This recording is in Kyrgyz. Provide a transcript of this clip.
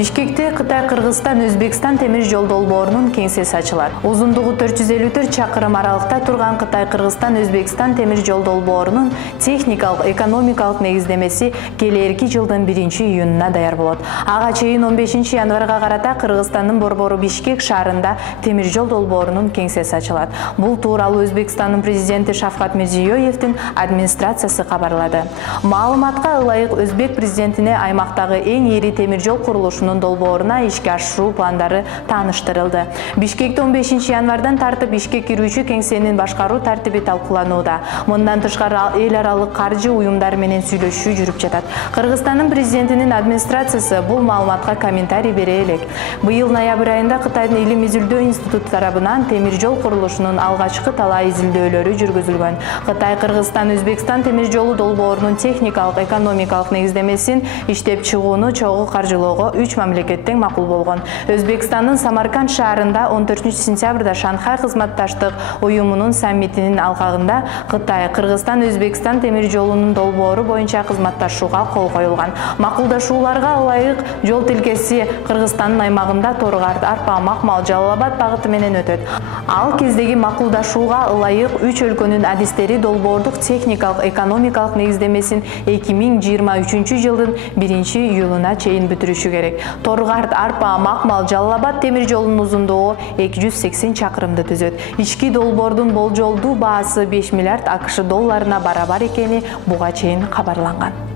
Бишкекте Кытай-Кыргызстан Өзбекстан темир жол долбоорунун кеңсеси ачылат. Узундугу 454 чакырым аралыкта турган Кытай-Кыргызстан Өзбекстан темир жол долбоорунун техникалык, экономикалык негиздемеси келерки жылдын 1-июнуна даяр болот. Ага чейин 15 январга карата Кыргызстандын борбору Бишкек шаарында темир жол долбоорунун кеңсеси ачылат. Бул тууралуу Өзбекстандын президенти Шавкат Мирзиёевдин администрациясы кабарлады. Маалыматка ылайык Өзбек президентине аймактагы эң ири темир жол курулушунун долбооруна ишке ашыруу пландары тааныштырылды. Бишкекте 15 январдан тартып ишке кирүүчү кеңсенин башкаруу тартиби талкууланууда. Мындан тышкары эл аралык каржы уюмдары менен сүйлөшүү жүрүп жатат. Кыргызстандын президентинин администрациясы бул маалыматка комментарий бере элек. Быйыл ноябрь айында Кытайдын Илим изилдөө институту тарабынан темир жол курулушунун алгачкы талай изилдөөлөрү жүргүзүлгөн. Кытай, Кыргызстан, Өзбекстан темир жолу долбоорунун техникалык, экономикалык негиздемесин иштеп чыгууну чогуу каржылоого 3 мамлекеттен макул болгон. Өзбекстандын Самарканд шаарында 14 сентябрда Шанхай кызматташтык уюмунун саммитинин алкагында Кытай, Кыргызстан, Өзбекстан темир жолунун долбоору боюнча кызматташууга кол коюлган. Макулдашууларга ылайык жол тилкеси Кыргызстандын аймагында Торгарт, Арпа, Макмал, Жалал-Абад багыты менен өтөт. Ал кездеги макулдашууга ылайык 3 өлкөнүн адистери долбоордук техникалык, экономикалык негиздемесин 2023 жылдын 1-июлуна чейин бүтүрүшү керек. Торгарт, Арпа, Макмал, Жалал-Абад темир жолунун узундугу 280 чакырымды түзөт. Ички долбоордун болжолдуу баасы 5 миллиард АКШ долларына барабар экени буга чейин кабарланган.